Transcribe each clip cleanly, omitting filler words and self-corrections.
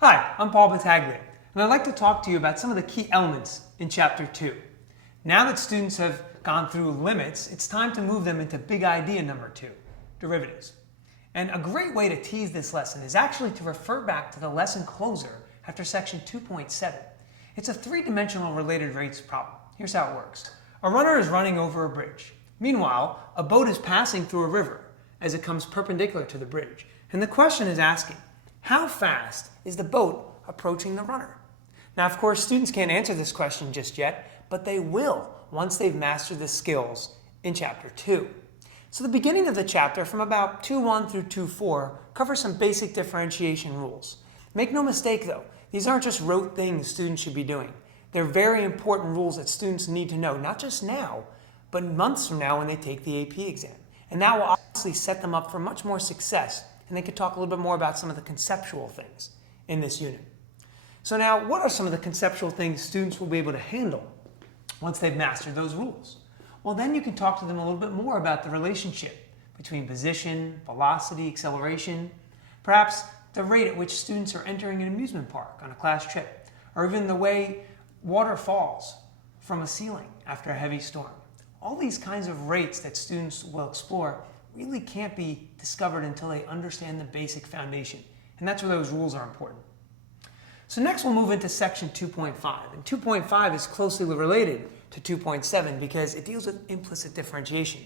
Hi, I'm Paul Battaglia, and I'd like to talk to you about some of the key elements in Chapter 2. Now that students have gone through limits, it's time to move them into big idea number 2, derivatives. And a great way to tease this lesson is actually to refer back to the lesson closer after section 2.7. It's a three-dimensional related rates problem. Here's how it works. A runner is running over a bridge. Meanwhile, a boat is passing through a river as it comes perpendicular to the bridge. And the question is asking, how fast is the boat approaching the runner? Now, of course, students can't answer this question just yet, but they will once they've mastered the skills in Chapter 2. So the beginning of the chapter, from about 2.1 through 2.4, covers some basic differentiation rules. Make no mistake, though, these aren't just rote things students should be doing. They're very important rules that students need to know, not just now, but months from now when they take the AP exam. And that will obviously set them up for much more success, and they could talk a little bit more about some of the conceptual things in this unit. So now, what are some of the conceptual things students will be able to handle once they've mastered those rules? Well, then you can talk to them a little bit more about the relationship between position, velocity, acceleration, perhaps the rate at which students are entering an amusement park on a class trip, or even the way water falls from a ceiling after a heavy storm. All these kinds of rates that students will explore really can't be discovered until they understand the basic foundation, and that's where those rules are important. So next we'll move into section 2.5, and 2.5 is closely related to 2.7 because it deals with implicit differentiation.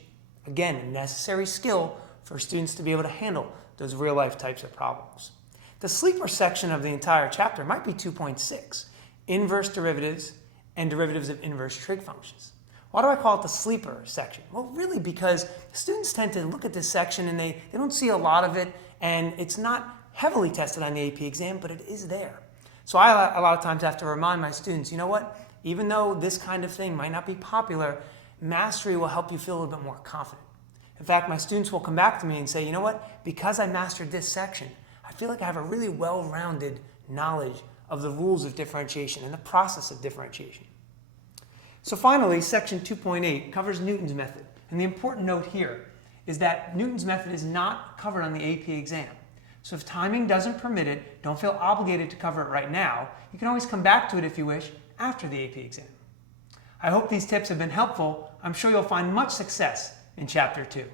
Again, a necessary skill for students to be able to handle those real-life types of problems. The sleeper section of the entire chapter might be 2.6, inverse derivatives and derivatives of inverse trig functions. Why do I call it the sleeper section? Well, really because students tend to look at this section and they don't see a lot of it, and it's not heavily tested on the AP exam, but it is there. So I a lot of times have to remind my students, you know what? Even though this kind of thing might not be popular, mastery will help you feel a little bit more confident. In fact, my students will come back to me and say, you know what? Because I mastered this section, I feel like I have a really well-rounded knowledge of the rules of differentiation and the process of differentiation. So finally, section 2.8 covers Newton's method. And the important note here is that Newton's method is not covered on the AP exam. So if timing doesn't permit it, don't feel obligated to cover it right now. You can always come back to it if you wish after the AP exam. I hope these tips have been helpful. I'm sure you'll find much success in Chapter 2.